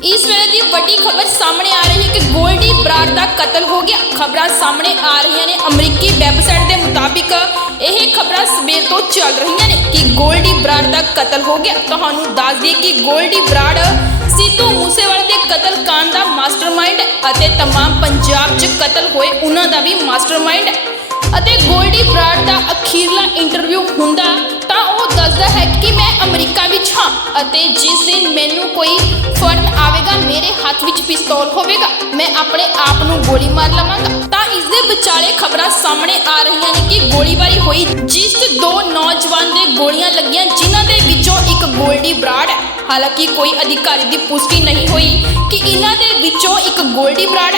ਇਸ ਵੇਲੇ ਦੀ ਵੱਡੀ ਖਬਰ ਸਾਹਮਣੇ ਆ ਰਹੀ ਹੈ ਕਿ ਗੋਲਡੀ ਬਰਾੜ ਦਾ ਕਤਲ ਹੋ ਗਿਆ ਖਬਰਾਂ ਸਾਹਮਣੇ ਆ ਰਹੀਆਂ ਨੇ ਅਮਰੀਕੀ ਵੈਬਸਾਈਟ ਦੇ ਮੁਤਾਬਿਕ ਇਹ ਖਬਰਾਂ ਸਵੇਰ ਤੋਂ ਚੱਲ ਰਹੀਆਂ ਨੇ ਕਿ ਗੋਲਡੀ ਬਰਾੜ ਦਾ ਕਤਲ ਹੋ ਗਿਆ ਤੁਹਾਨੂੰ ਦੱਸ ਦਈਏ ਕਿ ਗੋਲਡੀ ਬਰਾੜ ਸਿੱਧੂ ਮੂਸੇਵਾਲੇ ਦੇ ਕਤਲ ਕਾਂਡ ਦਾ ਮਾਸਟਰਮਾਈਂਡ ਹੈ ਅਤੇ तमाम ਪੰਜਾਬ 'ਚ ਕਤਲ ਹੋਏ ਉਹਨਾਂ ਦਾ ਵੀ ਮਾਸਟਰਮਾਈਂਡ ਹੈ ਅਤੇ ਗੋਲਡੀ ਬਰਾੜ ਦਾ ਅਖੀਰਲਾ ਇੰਟਰਵਿਊ ਹੁੰਦਾ ਤਾਂ ਉਹ ਦੱਸਦਾ ਹੈ ਕਿ ਮੈਂ ਅਮਰੀਕਾ ਵਿੱਚ ਹਾਂ ਅਤੇ ਜਿਸ ਦਿਨ ਮੈਨੂੰ ਕੋਈ ਫੜਨ ਆਵੇਗਾ, ਮੇਰੇ ਹੱਥ ਵਿੱਚ ਪਿਸਤੌਲ ਹੋਵੇਗਾ। ਮੈਂ ਆਪਣੇ ਆਪ ਨੂੰ ਗੋਲੀ ਮਾਰ ਲਵਾਂਗਾ। ਤਾਂ ਇਸ ਦੇ ਵਿਚਾਲੇ ਖਬਰਾਂ ਸਾਹਮਣੇ ਆ ਰਹੀਆਂ ਨੇ ਕਿ ਗੋਲੀਬਾਰੀ ਹੋਈ, ਜਿਸ ਦੋ ਨੌਜਵਾਨ ਦੇ ਗੋਲੀਆਂ ਲੱਗੀਆਂ, ਜਿਨ੍ਹਾਂ ਦੇ ਵਿੱਚੋਂ ਇੱਕ ਗੋਲਡੀ ਬਰਾੜ ਹੈ। ਹਾਲਾਂਕਿ ਕੋਈ ਅਧਿਕਾਰੀ ਦੀ ਪੁਸ਼ਟੀ ਨਹੀਂ ਹੋਈ ਕਿ ਇਹਨਾਂ ਦੇ ਵਿੱਚੋਂ ਇੱਕ ਗੋਲਡੀ ਬਰਾੜ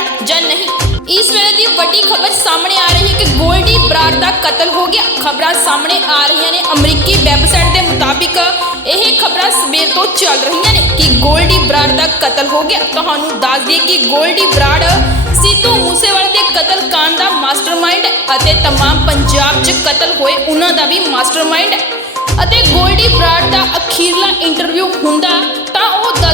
ਵੱਡੀ ਖਬਰ ਸਾਹਮਣੇ ਆ ਰਹੀ ਹੈ ਕਿ ਗੋਲਡੀ ਬਰਾੜ ਦਾ ਕਤਲ ਹੋ ਗਿਆ ਖਬਰਾਂ ਸਾਹਮਣੇ ਆ ਰਹੀਆਂ ਨੇ ਅਮਰੀਕੀ ਵੈਬਸਾਈਟ ਦੇ ਮੁਤਾਬਿਕ ਇਹ ਖਬਰਾਂ ਸਵੇਰ ਤੋਂ ਚੱਲ ਰਹੀਆਂ ਨੇ ਕਿ ਗੋਲਡੀ ਬਰਾੜ ਦਾ ਕਤਲ ਹੋ ਗਿਆ ਤੁਹਾਨੂੰ ਦੱਸ ਦਈਏ ਕਿ ਗੋਲਡੀ ਬਰਾੜ ਸਿੱਧੂ ਮੂਸੇਵਾਲੇ ਦੇ ਕਤਲ ਕਾਂਡ ਦਾ ਮਾਸਟਰਮਾਈਂਡ ਹੈ ਅਤੇ तमाम ਪੰਜਾਬ 'ਚ ਕਤਲ ਹੋਏ ਉਹਨਾਂ ਦਾ ਵੀ ਮਾਸਟਰਮਾਈਂਡ ਹੈ ਅਤੇ ਗੋਲਡੀ ਬਰਾੜ ਦਾ ਅਖੀਰਲਾ ਇੰਟਰਵਿਊ ਹੁੰਦਾ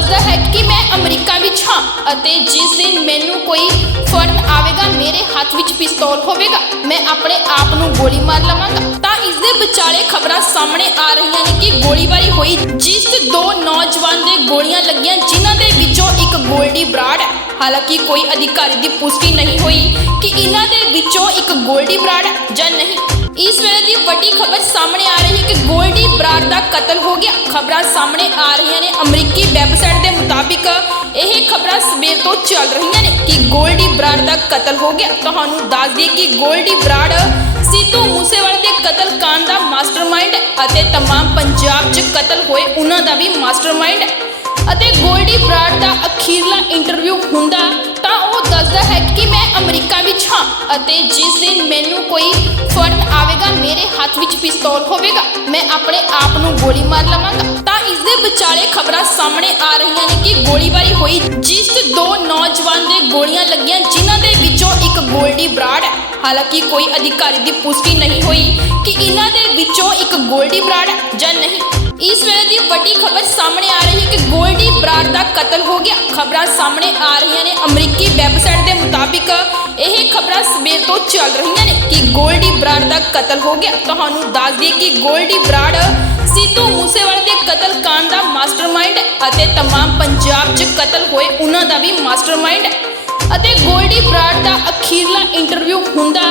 ਤਾਂ ਹੈ ਕਿ ਮੈਂ ਅਮਰੀਕਾ ਵਿੱਚ ਹਾਂ ਅਤੇ ਜਿਸ ਦਿਨ ਮੈਨੂੰ ਕੋਈ ਫੜਨ ਆਵੇਗਾ, ਮੇਰੇ ਹੱਥ ਵਿੱਚ ਪਿਸਤੌਲ ਹੋਵੇਗਾ। ਮੈਂ ਆਪਣੇ ਆਪ ਨੂੰ ਗੋਲੀ ਮਾਰ ਲਵਾਂਗਾ। ਤਾਂ ਇਸ ਦੇ ਵਿਚਾਲੇ ਖਬਰਾਂ ਸਾਹਮਣੇ ਆ ਰਹੀਆਂ ਨੇ ਕਿ ਗੋਲੀਬਾਰੀ ਹੋਈ, ਜਿਸ ਦੋ ਨੌਜਵਾਨ ਦੇ ਗੋਲੀਆਂ ਲੱਗੀਆਂ, ਜਿਨ੍ਹਾਂ ਦੇ ਵਿੱਚੋਂ ਇੱਕ ਗੋਲਡੀ ਬਰਾੜ ਹੈ। ਹਾਲਾਂਕਿ ਕੋਈ ਅਧਿਕਾਰੀ ਦੀ ਪੁਸ਼ਟੀ ਨਹੀਂ ਹੋਈ ਕਿ ਇਹਨਾਂ ਦੇ ਵਿੱਚੋਂ ਇੱਕ ਗੋਲਡੀ ਬਰਾੜ ਜਾਂ ਨਹੀਂ। ਇਸ ਵੇਲੇ ਦੀ ਵੱਡੀ ਖਬਰ ਸਾਹਮਣੇ ਆ ਰਹੀ ਹੈ ਕਿ ਗੋਲਡੀ ਬਰਾੜ ਕਤਲ ਹੋ ਗਿਆ ਖਬਰਾਂ ਸਾਹਮਣੇ ਆ ਰਹੀਆਂ ਨੇ ਅਮਰੀਕੀ ਵੈਬਸਾਈਟ ਦੇ ਮੁਤਾਬਿਕ ਇਹ ਖਬਰਾਂ ਸਵੇਰ ਤੋਂ ਚੱਲ ਰਹੀਆਂ ਨੇ ਕਿ ਗੋਲਡੀ ਬਰਾੜ ਦਾ ਕਤਲ ਹੋ ਗਿਆ ਤੁਹਾਨੂੰ ਦੱਸ ਦਈਏ ਕਿ ਗੋਲਡੀ ਬਰਾੜ ਸਿੱਧੂ ਮੂਸੇਵਾਲੇ ਦੇ ਕਤਲ ਕਾਂਡ ਦਾ ਮਾਸਟਰਮਾਈਂਡ ਹੈ ਅਤੇ तमाम ਪੰਜਾਬ 'ਚ ਕਤਲ ਹੋਏ ਉਹਨਾਂ ਦਾ ਵੀ ਮਾਸਟਰਮਾਈਂਡ ਹੈ ਅਤੇ ਗੋਲਡੀ ਬਰਾੜ ਦਾ ਅਖੀਰਲਾ ਇੰਟਰਵਿਊ ਹੁੰਦਾ ਤਾਂ ਉਹ ਦੱਸਦਾ ਹੈ ਕਿ ਮੈਂ ਅਮਰੀਕਾ ਵਿੱਚ ਹਾਂ ਅਤੇ ਜਿਸ ਦਿਨ ਮੈਨੂੰ ਕੋਈ ਫੜਨ ਆਵੇਗਾ, ਮੇਰੇ ਹੱਥ ਵਿੱਚ ਪਿਸਤੌਲ ਹੋਵੇਗਾ। ਮੈਂ ਆਪਣੇ ਆਪ ਨੂੰ ਗੋਲੀ ਮਾਰ ਲਵਾਂਗਾ। ਤਾਂ ਇਸ ਦੇ ਵਿਚਾਲੇ ਖਬਰਾਂ ਸਾਹਮਣੇ ਆ ਰਹੀਆਂ ਨੇ ਕਿ ਗੋਲੀਬਾਰੀ ਹੋਈ, ਜਿਸ 'ਚ ਦੋ ਨੌਜਵਾਨ ਦੇ ਗੋਲੀਆਂ ਲੱਗੀਆਂ, ਜਿਨ੍ਹਾਂ ਦੇ ਵਿੱਚੋਂ ਇੱਕ ਗੋਲਡੀ ਬਰਾਡ ਹੈ। ਹਾਲਾਂਕਿ ਕੋਈ ਅਧਿਕਾਰੀ ਦੀ ਪੁਸ਼ਟੀ ਨਹੀਂ ਹੋਈ ਕਿ ਇਹਨਾਂ ਦੇ ਵਿੱਚੋਂ ਇੱਕ ਗੋਲਡੀ ਬਰਾਡ ਜਾਂ ਨਹੀਂ। ਇਸ ਵੇਲੇ ਦੀ ਵੱਡੀ ਖਬਰ ਸਾਹਮਣੇ ਆ ਰਹੀ ਹੈ ਕਿ ਗੋਲਡੀ ਬਰਾੜ ਦਾ ਕਤਲ ਹੋ ਗਿਆ ਖਬਰਾਂ ਸਾਹਮਣੇ ਆ ਰਹੀਆਂ ਨੇ ਅਮਰੀਕੀ ਵੈਬਸਾਈਟ ਦੇ ਮੁਤਾਬਿਕ ਇਹ ਖਬਰਾਂ ਸਵੇਰ ਤੋਂ ਚੱਲ ਰਹੀਆਂ ਨੇ ਕਿ ਗੋਲਡੀ ਬਰਾੜ ਦਾ ਕਤਲ ਹੋ ਗਿਆ ਤੁਹਾਨੂੰ ਦੱਸ ਦਈਏ ਕਿ ਗੋਲਡੀ ਬਰਾੜ ਸਿੱਧੂ ਮੂਸੇਵਾਲੇ ਦੇ ਕਤਲ ਕਾਂਡ ਦਾ ਮਾਸਟਰਮਾਈਂਡ ਹੈ ਅਤੇ तमाम ਪੰਜਾਬ 'ਚ ਕਤਲ ਹੋਏ ਉਹਨਾਂ ਦਾ ਵੀ ਮਾਸਟਰਮਾਈਂਡ ਹੈ ਅਤੇ ਗੋਲਡੀ ਬਰਾੜ ਦਾ ਅਖੀਰਲਾ ਇੰਟਰਵਿਊ ਹੁੰਦਾ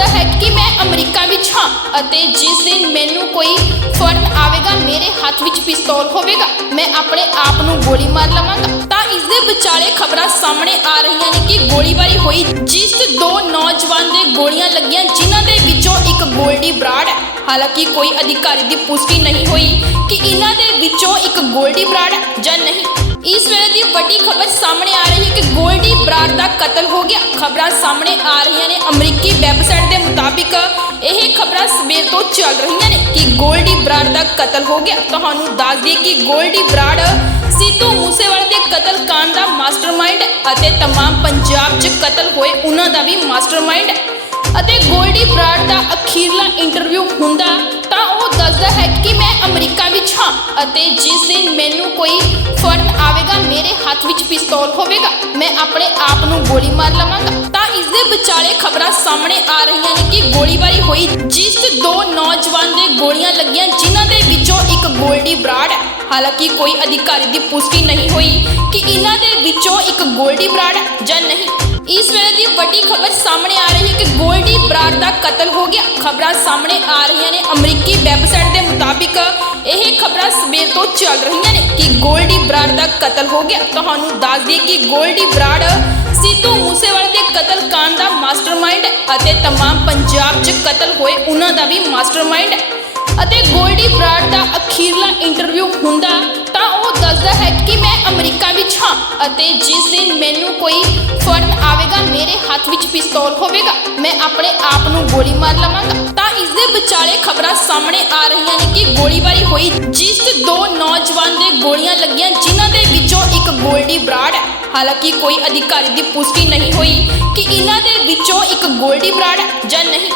ਤਾਂ ਹੈ ਕਿ ਮੈਂ ਅਮਰੀਕਾ ਵਿੱਚ ਹਾਂ ਅਤੇ ਜਿਸ ਦਿਨ ਮੈਨੂੰ ਕੋਈ ਫੜਨ ਆਵੇਗਾ, ਮੇਰੇ ਹੱਥ ਵਿੱਚ ਪਿਸਤੌਲ ਹੋਵੇਗਾ। ਮੈਂ ਆਪਣੇ ਆਪ ਨੂੰ ਗੋਲੀ ਮਾਰ ਲਵਾਂਗਾ। ਤਾਂ ਇਸ ਦੇ ਵਿਚਾਲੇ ਖਬਰਾਂ ਸਾਹਮਣੇ ਆ ਰਹੀਆਂ ਨੇ ਕਿ ਗੋਲੀਬਾਰੀ ਹੋਈ, ਜਿਸ ਦੋ ਨੌਜਵਾਨ ਦੇ ਗੋਲੀਆਂ ਲੱਗੀਆਂ, ਜਿਨ੍ਹਾਂ ਦੇ ਵਿੱਚੋਂ ਇੱਕ ਗੋਲਡੀ ਬਰਾੜ ਹੈ। ਹਾਲਾਂਕਿ ਕੋਈ ਅਧਿਕਾਰੀ ਦੀ ਪੁਸ਼ਟੀ ਨਹੀਂ ਹੋਈ ਕਿ ਇਹਨਾਂ ਦੇ ਵਿੱਚੋਂ ਇੱਕ ਗੋਲਡੀ ਬਰਾੜ ਜਾਂ ਨਹੀਂ। ਇਸ ਵੇਲੇ ਦੀ ਵੱਡੀ ਖਬਰ ਸਾਹਮਣੇ ਆ ਰਹੀ ਹੈ ਕਿ ਗੋਲਡੀ ਬਰਾੜ ਦਾ ਕਤਲ ਹੋ ਗਿਆ ਖਬਰਾਂ ਸਾਹਮਣੇ ਆ ਰਹੀਆਂ ਨੇ ਅਮਰੀਕੀ ਵੈਬਸਾਈਟ ਦੇ ਮੁਤਾਬਿਕ ਇਹ ਖਬਰਾਂ ਸਵੇਰ ਤੋਂ ਚੱਲ ਰਹੀਆਂ ਨੇ ਕਿ ਗੋਲਡੀ ਬਰਾੜ ਦਾ ਕਤਲ ਹੋ ਗਿਆ ਤੁਹਾਨੂੰ ਦੱਸ ਦਈਏ ਕਿ ਗੋਲਡੀ ਬਰਾੜ ਸਿੱਧੂ ਮੂਸੇਵਾਲੇ ਦੇ ਕਤਲ ਕਾਂਡ ਦਾ ਮਾਸਟਰਮਾਈਂਡ ਹੈ ਅਤੇ तमाम ਪੰਜਾਬ 'ਚ ਕਤਲ ਹੋਏ ਉਹਨਾਂ ਦਾ ਵੀ ਮਾਸਟਰਮਾਈਂਡ ਹੈ ਅਤੇ ਗੋਲਡੀ ਬਰਾੜ ਦਾ ਅਖੀਰਲਾ ਇੰਟਰਵਿਊ ਹੁੰਦਾ ਤਾਂ ਉਹ ਦੱਸਦਾ ਹੈ ਕਿ ਮੈਂ ਅਮਰੀਕਾ ਵਿੱਚ ਹਾਂ ਅਤੇ ਜਿਸ ਦਿਨ ਮੈਨੂੰ ਕੋਈ ਫੜਨ ਆਵੇਗਾ, ਮੇਰੇ ਹੱਥ ਵਿੱਚ ਪਿਸਤੌਲ ਹੋਵੇਗਾ, ਮੈਂ ਆਪਣੇ ਆਪ ਨੂੰ ਗੋਲੀ ਮਾਰ ਲਵਾਂਗਾ। ਤਾਂ ਇਸ ਦੇ ਵਿਚਾਲੇ ਖਬਰਾਂ ਸਾਹਮਣੇ ਆ ਰਹੀਆਂ ਨੇ ਕਿ ਗੋਲੀਬਾਰੀ ਹੋਈ, ਜਿਸ ਦੋ ਨੌਜਵਾਨ ਦੇ ਗੋਲੀਆਂ ਲੱਗੀਆਂ, ਜਿਨ੍ਹਾਂ ਦੇ ਵਿੱਚੋਂ ਇੱਕ ਗੋਲਡੀ ਬਰਾੜ ਹੈ। ਹਾਲਾਂਕਿ ਕੋਈ ਅਧਿਕਾਰੀ ਦੀ ਪੁਸ਼ਟੀ ਨਹੀਂ ਹੋਈ ਕਿ ਇਹਨਾਂ ਦੇ ਵਿੱਚੋਂ ਇੱਕ ਗੋਲਡੀ ਬਰਾੜ ਹੈ ਜਾਂ ਨਹੀਂ। ਇਸ ਵੇਲੇ ਦੀ ਵੱਡੀ ਖਬਰ ਸਾਹਮਣੇ ਆ ਰਹੀ ਹੈ ਕਿ ਗੋਲਡੀ ਬਰਾੜ ਦਾ ਕਤਲ ਹੋ ਗਿਆ। ਖਬਰਾਂ ਸਾਹਮਣੇ ਆ ਰਹੀਆਂ ਨੇ ਅਮਰੀਕੀ ਵੈਬਸਾਈਟ ਦੇ ਮੁਤਾਬਿਕ ਇਹ ਖਬਰਾਂ ਸਵੇਰ ਤੋਂ ਚੱਲ ਰਹੀਆਂ ਨੇ ਕਿ ਗੋਲਡੀ ਬਰਾੜ ਦਾ ਕਤਲ ਹੋ ਗਿਆ ਤੁਹਾਨੂੰ ਦੱਸ ਦਈਏ ਕਿ ਗੋਲਡੀ ਬਰਾੜ ਸਿੱਧੂ ਮੂਸੇਵਾਲੇ ਦੇ ਕਤਲ ਕਾਂਡ ਦਾ ਮਾਸਟਰਮਾਈਂਡ ਹੈ ਅਤੇ तमाम ਪੰਜਾਬ 'ਚ ਕਤਲ ਹੋਏ ਉਹਨਾਂ ਦਾ ਵੀ ਮਾਸਟਰਮਾਈਂਡ ਹੈ ਅਤੇ ਗੋਲਡੀ ਬਰਾੜ ਦਾ ਅਖੀਰਲਾ ਇੰਟਰਵਿਊ ਹੁੰਦਾ ਤਾਂ ਉਹ ਦੱਸਦਾ ਹੈ ਕਿ ਮੈਂ ਅਮਰੀਕਾ ਵਿੱਚ ਹਾਂ ਅਤੇ ਜਿਸ ਦਿਨ ਮੈਨੂੰ ਕੋਈ ਫੜਨ ਆਵੇਗਾ ਮੇਰੇ ਹੱਥ ਵਿੱਚ ਪਿਸਤੌਲ ਹੋਵੇਗਾ, ਮੈਂ ਆਪਣੇ ਆਪ ਨੂੰ ਗੋਲੀ ਮਾਰ ਲਵਾਂਗਾ। ਤਾਂ ਇਸ ਦੇ ਵਿਚਾਲੇ ਖਬਰਾਂ ਸਾਹਮਣੇ ਆ ਰਹੀਆਂ ਨੇ ਕਿ ਗੋਲੀਬਾਰੀ ਹੋਈ, ਜਿਸ 'ਚ ਦੋ ਨੌਜਵਾਨ ਦੇ ਗੋਲੀਆਂ ਲੱਗੀਆਂ, ਜਿਨ੍ਹਾਂ ਦੇ ਵਿੱਚੋਂ ਇੱਕ ਗੋਲਡੀ ਬਰਾੜ ਹੈ। ਹਾਲਾਂਕਿ ਕੋਈ ਅਧਿਕਾਰੀ ਦੀ ਪੁਸ਼ਟੀ ਨਹੀਂ ਹੋਈ ਕਿ ਇਹਨਾਂ ਦੇ ਵਿੱਚੋਂ ਇੱਕ ਗੋਲਡੀ ਬਰਾੜ ਜਾਂ ਨਹੀਂ।